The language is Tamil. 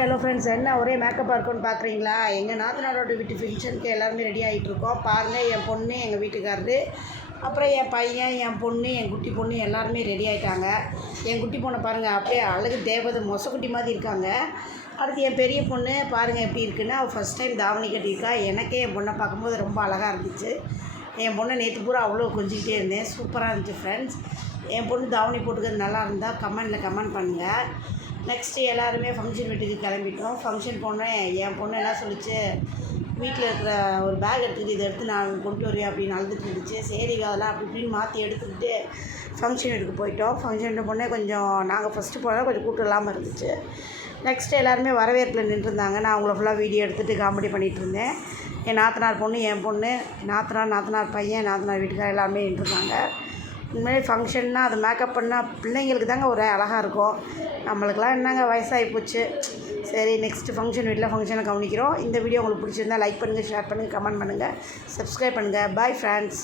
ஹலோ ஃப்ரெண்ட்ஸ், என்ன ஒரே மேக்கப்பாக இருக்குன்னு பார்க்குறீங்களா? எங்கள் நாத்தனாரோட வீட்டு ஃபங்க்ஷனுக்கு எல்லாருமே ரெடி ஆகிட்ருக்கோம். பாருங்கள், என் பொண்ணு, எங்கள் வீட்டுக்காரரு, அப்புறம் என் பையன், என் பொண்ணு, என் குட்டி பொண்ணு எல்லாருமே ரெடி ஆகிட்டாங்க. என் குட்டி பொண்ணை பாருங்கள், அப்படியே அழகு தேவதை மொசக்குட்டி மாதிரி இருக்காங்க. அடுத்து என் பெரிய பொண்ணு பாருங்கள் எப்படி இருக்குன்னு. அவள் ஃபஸ்ட் டைம் தாவணி கட்டியிருக்கா. எனக்கே என் பொண்ணை பார்க்கும்போது ரொம்ப அழகாக இருந்துச்சு. என் பொண்ணை நேற்று பூரா அவ்வளோ கொஞ்சிக்கிட்டே இருந்தேன். சூப்பராக இருந்துச்சு ஃப்ரெண்ட்ஸ். என் பொண்ணு தாவணி போட்டுக்கிறது நல்லா இருந்தால் கமெண்ட் பண்ணுங்கள். நெக்ஸ்ட்டு எல்லாருமே ஃபங்க்ஷன் வீட்டுக்கு கிளம்பிட்டோம். ஃபங்க்ஷன் போனேன். என் பொண்ணு என்ன சொல்லிச்சு, வீட்டில் இருக்கிற ஒரு பேக் எடுத்துக்கிட்டு இதை எடுத்து நான் கொண்டு வருவேன் அப்படின்னு அழுதுட்டு இருந்துச்சு. சரி அதெல்லாம் அப்படி இப்படின்னு மாற்றி எடுத்துக்கிட்டு ஃபங்க்ஷன் வீட்டுக்கு போயிட்டோம். ஃபங்க்ஷன் போனே கொஞ்சம் நாங்கள் ஃபஸ்ட்டு போனால் கொஞ்சம் கூட்டம் இல்லாமல் இருந்துச்சு. நெக்ஸ்ட்டு எல்லாருமே வரவேற்பில் நின்றுருந்தாங்க. நான் அவங்கள ஃபுல்லாக வீடியோ எடுத்துகிட்டு காமெடி பண்ணிகிட்டு இருந்தேன். என் நாத்தனார் பொண்ணு, என் பொண்ணு, நாத்தனார் பையன், நாத்தனார் வீட்டுக்காரர் எல்லாருமே நின்றுருந்தாங்க. இந்தமாதிரி ஃபங்க்ஷன்னா அது மேக்கப் பண்ணால் பிள்ளைங்களுக்கு தாங்க ஒரு அழகாக இருக்கும். நம்மளுக்கெல்லாம் என்னங்க வயசாகி போச்சு. சரி, நெக்ஸ்ட்டு வீட்டில் ஃபங்க்ஷனை கவனிக்கிறோம். இந்த வீடியோ உங்களுக்கு பிடிச்சிருந்தா லைக் பண்ணுங்கள், ஷேர் பண்ணுங்கள், கமெண்ட் பண்ணுங்கள், சப்ஸ்கிரைப் பண்ணுங்கள். Bye friends.